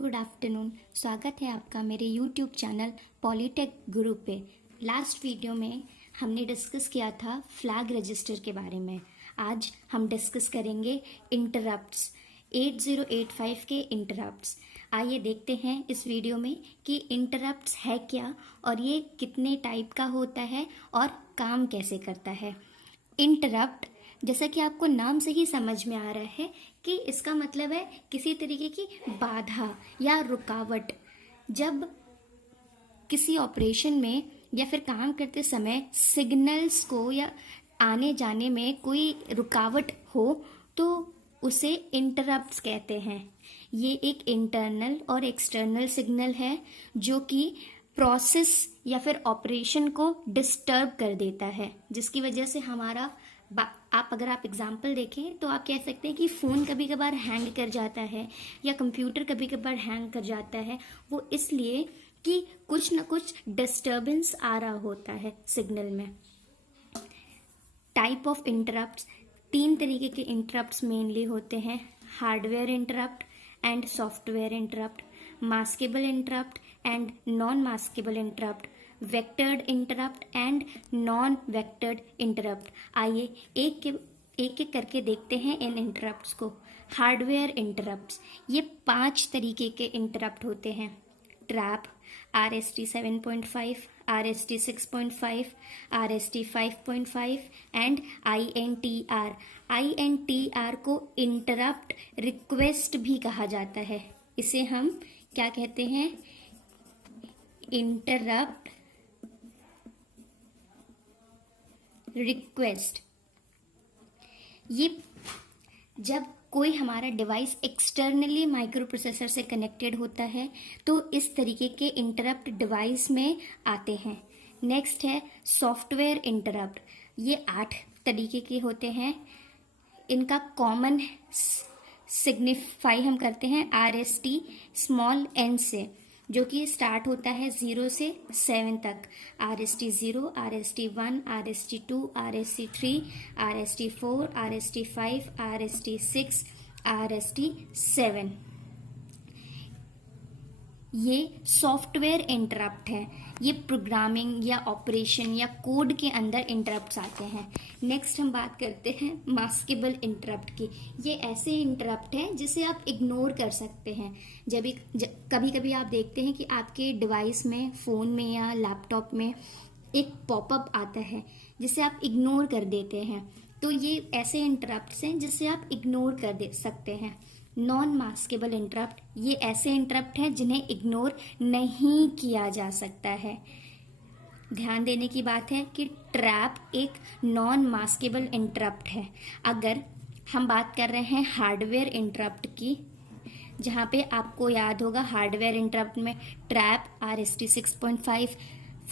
Good afternoon. स्वागत है आपका मेरे यूट्यूब चैनल पॉलीटेक गुरु पे। लास्ट वीडियो में हमने डिस्कस किया था फ्लैग रजिस्टर के बारे में। आज हम डिस्कस करेंगे इंटरप्ट्स, 8085 के इंटरप्ट्स। आइए देखते हैं इस वीडियो में कि इंटरप्ट्स है क्या और ये कितने टाइप का होता है और काम कैसे करता है। इंटरप्ट, जैसा कि आपको नाम से ही समझ में आ रहा है कि इसका मतलब है किसी तरीके की बाधा या रुकावट। जब किसी ऑपरेशन में या फिर काम करते समय सिग्नल्स को या आने जाने में कोई रुकावट हो तो उसे इंटरप्ट्स कहते हैं। ये एक इंटरनल और एक्सटर्नल सिग्नल है जो कि प्रोसेस या फिर ऑपरेशन को डिस्टर्ब कर देता है, जिसकी वजह से हमारा अगर आप एग्जाम्पल देखें तो आप कह सकते हैं कि फ़ोन कभी कभार हैंग कर जाता है या कंप्यूटर कभी कभार हैंग कर जाता है। वो इसलिए कि कुछ ना कुछ डिस्टर्बेंस आ रहा होता है सिग्नल में। टाइप ऑफ इंटरप्ट्स, 3 तरीके के इंटरप्ट्स मेनली होते हैं: hardware interrupt and software interrupt, maskable interrupt and non maskable interrupt, vectored interrupt and non vectored interrupt. आइए एक एक करके देखते हैं इन इंटरप्ट्स को। हार्डवेयर इंटरप्ट्स, ये 5 तरीके के इंटरप्ट होते हैं: trap, RST 7.5, RST 6.5, RST 5.5 and INTR। INTR को इंटरप्ट रिक्वेस्ट भी कहा जाता है। इसे हम क्या कहते हैं? Interrupt request. ये जब कोई हमारा डिवाइस एक्सटर्नली माइक्रो प्रोसेसर से कनेक्टेड होता है तो इस तरीके के इंटरप्ट डिवाइस में आते हैं। नेक्स्ट है सॉफ्टवेयर इंटरप्ट। ये 8 तरीके के होते हैं। इनका कॉमन सिग्निफाई हम करते हैं RST स्मॉल n से, जो कि स्टार्ट होता है 0 से 7 तक। RST 0, RST 1, RST 2, RST 3, RST 4, RST 5, RST 6, RST 7। ये सॉफ्टवेयर इंटरप्ट है। ये प्रोग्रामिंग या ऑपरेशन या कोड के अंदर इंटरप्ट्स आते हैं। नेक्स्ट हम बात करते हैं मास्केबल इंटरप्ट की। ये ऐसे इंटरप्ट हैं जिसे आप इग्नोर कर सकते हैं। कभी कभी आप देखते हैं कि आपके डिवाइस में, फ़ोन में या लैपटॉप में एक पॉपअप आता है जिसे आप इग्नोर कर देते हैं। तो ये ऐसे इंटरप्ट्स हैं जिसे आप इग्नोर कर दे सकते हैं। नॉन मास्केबल इंटरप्ट, ये ऐसे इंटरप्ट हैं जिन्हें इग्नोर नहीं किया जा सकता है। ध्यान देने की बात है कि ट्रैप एक नॉन मास्केबल इंटरप्ट है। अगर हम बात कर रहे हैं हार्डवेयर इंटरप्ट की, जहाँ पे आपको याद होगा हार्डवेयर इंटरप्ट में ट्रैप, RST 6.5,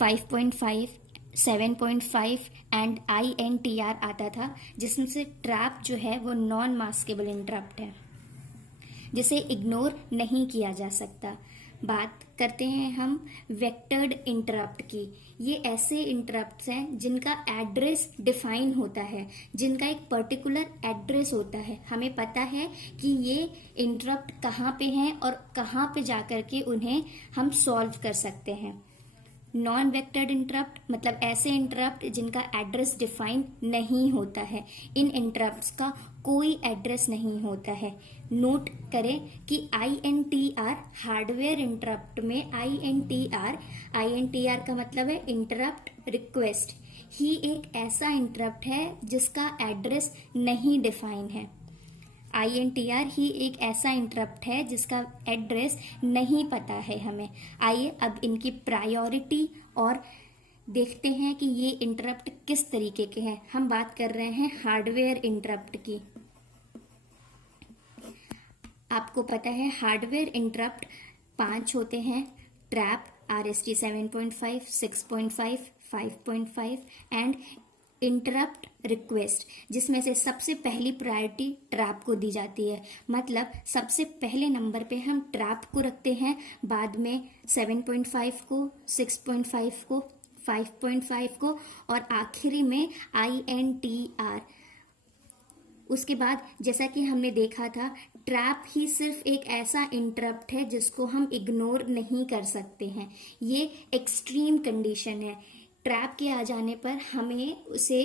5.5, 7.5 एंड INTR आता था, जिसमें से ट्रैप जो है वो नॉन मास्केबल इंटरप्ट है जिसे इग्नोर नहीं किया जा सकता। बात करते हैं हम वेक्टर्ड इंटरप्ट की। ये ऐसे इंटरप्ट्स हैं जिनका एड्रेस डिफाइन होता है, जिनका एक पर्टिकुलर एड्रेस होता है। हमें पता है कि ये इंटरप्ट कहाँ पे हैं और कहाँ पे जाकर के उन्हें हम सॉल्व कर सकते हैं। नॉन वेक्टर्ड इंटरप्ट मतलब ऐसे इंटरप्ट जिनका एड्रेस डिफाइन नहीं होता है। इन इंटरप्ट्स का कोई एड्रेस नहीं होता है। नोट करें कि INTR हार्डवेयर इंटरप्ट में INTR का मतलब है इंटरप्ट रिक्वेस्ट, ही एक ऐसा इंटरप्ट है जिसका एड्रेस नहीं डिफाइन है। INTR ही एक ऐसा इंटरप्ट है जिसका एड्रेस नहीं पता है हमें। आइए अब इनकी प्रायोरिटी और देखते हैं कि ये इंटरप्ट किस तरीके के हैं। हम बात कर रहे हैं हार्डवेयर इंटरप्ट की। आपको पता है हार्डवेयर इंटरप्ट 5 होते हैं: trap, RST 7.5, 6.5, 5.5 and interrupt request, जिसमें से सबसे पहली प्रायोरिटी ट्रैप को दी जाती है। मतलब सबसे पहले नंबर पे हम ट्रैप को रखते हैं, बाद में 7.5 को, 6.5 को, 5.5 को और आखिरी में INTR। उसके बाद जैसा कि हमने देखा था ट्रैप ही सिर्फ एक ऐसा इंटरप्ट है जिसको हम इग्नोर नहीं कर सकते हैं। ये एक्सट्रीम कंडीशन है। ट्रैप के आ जाने पर हमें उसे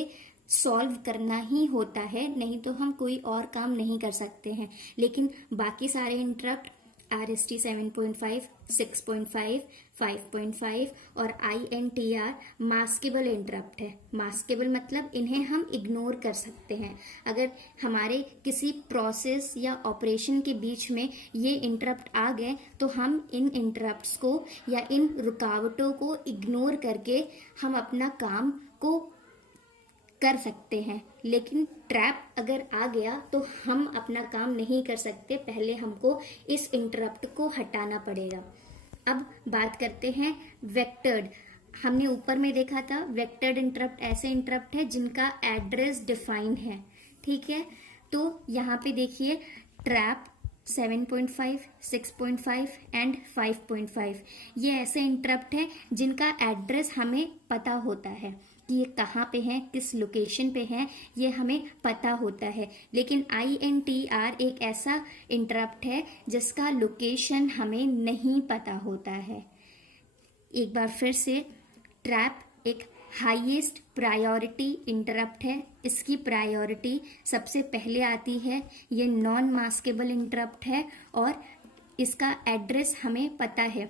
सॉल्व करना ही होता है, नहीं तो हम कोई और काम नहीं कर सकते हैं। लेकिन बाकी सारे इंटरप्ट RST 7.5, 6.5, 5.5 और INTR मास्केबल इंटरप्ट है। मास्केबल मतलब इन्हें हम इग्नोर कर सकते हैं। अगर हमारे किसी प्रोसेस या ऑपरेशन के बीच में ये इंटरप्ट आ गए तो हम इन इंटरप्ट्स को या इन रुकावटों को इग्नोर करके हम अपना काम को कर सकते हैं। लेकिन ट्रैप अगर आ गया तो हम अपना काम नहीं कर सकते, पहले हमको इस इंटरप्ट को हटाना पड़ेगा। अब बात करते हैं वेक्टर्ड। हमने ऊपर में देखा था वेक्टर्ड इंटरप्ट ऐसे इंटरप्ट है जिनका एड्रेस डिफाइन है, ठीक है। तो यहाँ पे देखिए ट्रैप 7.5, 6.5 एंड 5.5 ये ऐसे इंटरप्ट है जिनका एड्रेस हमें पता होता है कि ये कहाँ पे है, किस लोकेशन पे है, ये हमें पता होता है। लेकिन INTR एक ऐसा इंटरप्ट है जिसका लोकेशन हमें नहीं पता होता है। एक बार फिर से, ट्रैप एक हाईएस्ट प्रायोरिटी इंटरप्ट है। इसकी प्रायोरिटी सबसे पहले आती है। ये नॉन मास्केबल इंटरप्ट है और इसका एड्रेस हमें पता है।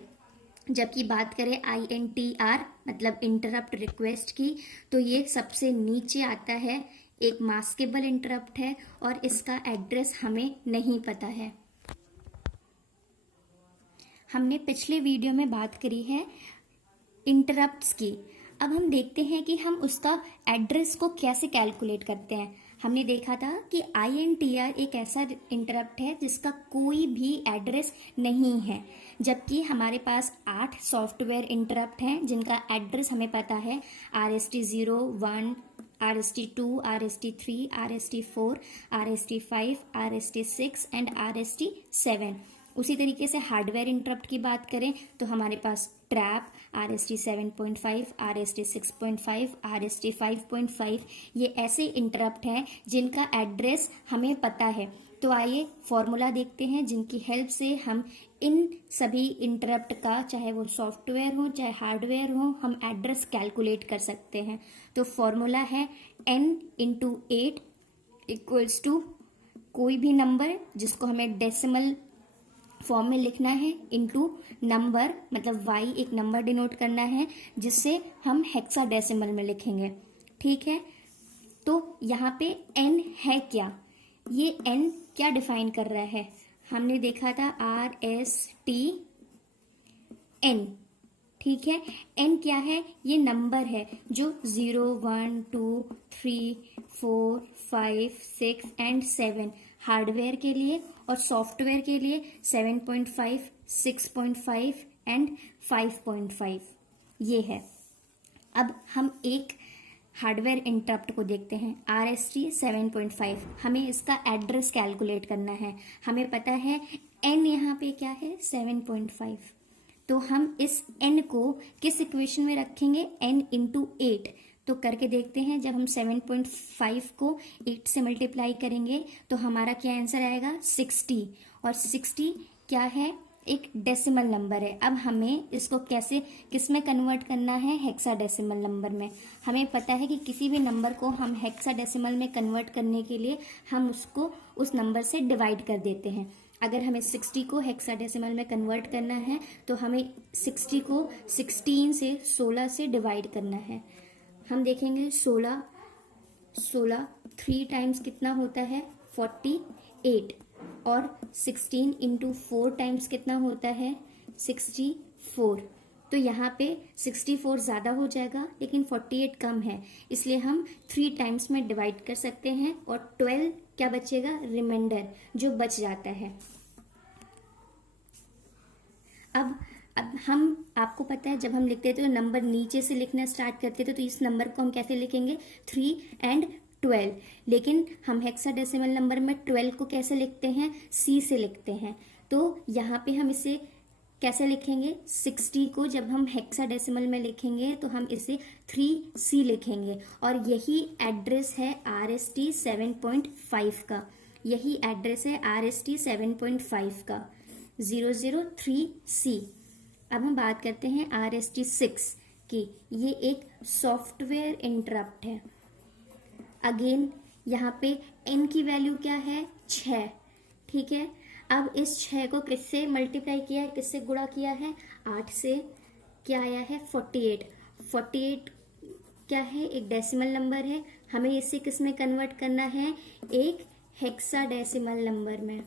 जबकि बात करें INTR मतलब इंटरप्ट रिक्वेस्ट की, तो ये सबसे नीचे आता है, एक मास्केबल इंटरप्ट है और इसका एड्रेस हमें नहीं पता है। हमने पिछले वीडियो में बात करी है इंटरप्ट्स की। अब हम देखते हैं कि हम उसका एड्रेस को कैसे कैलकुलेट करते हैं। हमने देखा था कि INTR एक ऐसा इंटरप्ट है जिसका कोई भी एड्रेस नहीं है, जबकि हमारे पास 8 सॉफ्टवेयर इंटरप्ट हैं जिनका एड्रेस हमें पता है। RST 0, 1, RST 2, RST 3, RST 4, RST 5, RST 6 and RST 7। उसी तरीके से हार्डवेयर इंटरप्ट की बात करें तो हमारे पास ट्रैप, RST 7.5, RST 6.5, RST 5.5 ये ऐसे इंटरप्ट हैं जिनका एड्रेस हमें पता है। तो आइए फॉर्मूला देखते हैं जिनकी हेल्प से हम इन सभी इंटरप्ट का, चाहे वो सॉफ्टवेयर हो चाहे हार्डवेयर हो, हम एड्रेस कैलकुलेट कर सकते हैं। तो फॉर्मूला है n × 8 इक्वल्स टू कोई भी नंबर जिसको हमें डेसिमल फॉर्म में लिखना है इनटू नंबर, मतलब y एक नंबर डिनोट करना है जिससे हम हेक्साडेसिमल में लिखेंगे, ठीक है। तो यहाँ पे n है क्या, ये n क्या डिफाइन कर रहा है, हमने देखा था RST n, ठीक है। n क्या है, ये नंबर है जो 0, 1, 2, 3, 4, 5, 6 एंड 7 हार्डवेयर के लिए और सॉफ्टवेयर के लिए 7.5, 6.5 एंड 5.5 ये है। अब हम एक हार्डवेयर इंटरप्ट को देखते हैं, RST 7.5। हमें इसका एड्रेस कैलकुलेट करना है। हमें पता है n यहाँ पे क्या है 7.5, तो हम इस n को किस इक्वेशन में रखेंगे, n × 8। तो करके देखते हैं, जब हम 7.5 को 8 से मल्टीप्लाई करेंगे तो हमारा क्या आंसर आएगा 60। और 60 क्या है, एक डेसिमल नंबर है। अब हमें इसको कैसे किस में कन्वर्ट करना है, हेक्साडेसिमल नंबर में। हमें पता है कि किसी भी नंबर को हम हेक्साडेसिमल में कन्वर्ट करने के लिए हम उसको उस नंबर से डिवाइड कर देते हैं। अगर हमें 60 को हेक्साडेसिमल में कन्वर्ट करना है तो हमें 60 को 16 से 16 से डिवाइड करना है। हम देखेंगे 16 3 टाइम्स कितना होता है 48, और 16 × 4 टाइम्स कितना होता है 64। तो यहाँ पे 64 ज़्यादा हो जाएगा लेकिन 48 कम है, इसलिए हम 3 टाइम्स में डिवाइड कर सकते हैं और 12 क्या बचेगा, रिमाइंडर जो बच जाता है। अब हम, आपको पता है जब हम लिखते थे तो नंबर नीचे से लिखना स्टार्ट करते थे, तो इस नंबर को हम कैसे लिखेंगे 3 एंड 12। लेकिन हम हेक्साडेसिमल नंबर में 12 को कैसे लिखते हैं, C से लिखते हैं। तो यहाँ पे हम इसे कैसे लिखेंगे, 60 को जब हम हेक्साडेसिमल में लिखेंगे तो हम इसे 3C लिखेंगे, और यही एड्रेस है RST 7.5 का। यही एड्रेस है RST 7.5 का 003C। अब हम बात करते हैं RST 6 की। ये एक सॉफ्टवेयर इंटरप्ट है। अगेन यहाँ पे n की वैल्यू क्या है 6, ठीक है। अब इस 6 को किससे मल्टीप्लाई किया है, किससे गुणा किया है, 8 से। क्या आया है 48। 48 क्या है, एक डेसिमल नंबर है, हमें इसे किस में कन्वर्ट करना है, एक हेक्साडेसिमल नंबर में।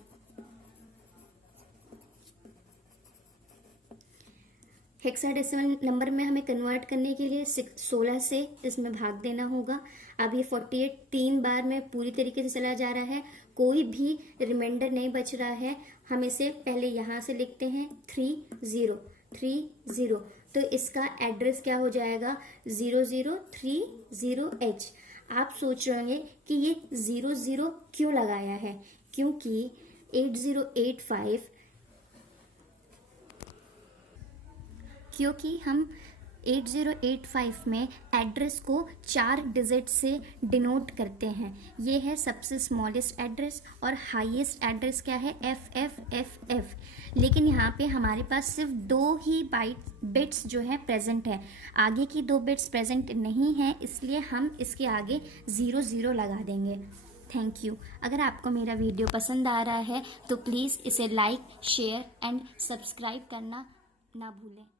हेक्साडेसिमल नंबर में हमें कन्वर्ट करने के लिए 16 से इसमें भाग देना होगा। अब ये 48 3 बार में पूरी तरीके से चला जा रहा है, कोई भी रिमाइंडर नहीं बच रहा है। हम इसे पहले यहाँ से लिखते हैं 3030। तो इसका एड्रेस क्या हो जाएगा 0030H। आप सोच रहे होंगे कि ये 00 क्यों लगाया है, क्योंकि 8085 क्योंकि हम 8085 में एड्रेस को 4 डिजिट से डिनोट करते हैं। ये है सबसे स्मॉलेस्ट एड्रेस और हाईएस्ट एड्रेस क्या है FFFF। लेकिन यहाँ पे हमारे पास सिर्फ 2 ही बिट्स जो है प्रेजेंट है, आगे की 2 बिट्स प्रेजेंट नहीं है, इसलिए हम इसके आगे 00 लगा देंगे। Thank you. अगर आपको मेरा वीडियो पसंद आ रहा है तो प्लीज़ इसे लाइक, शेयर एंड सब्सक्राइब करना ना भूलें।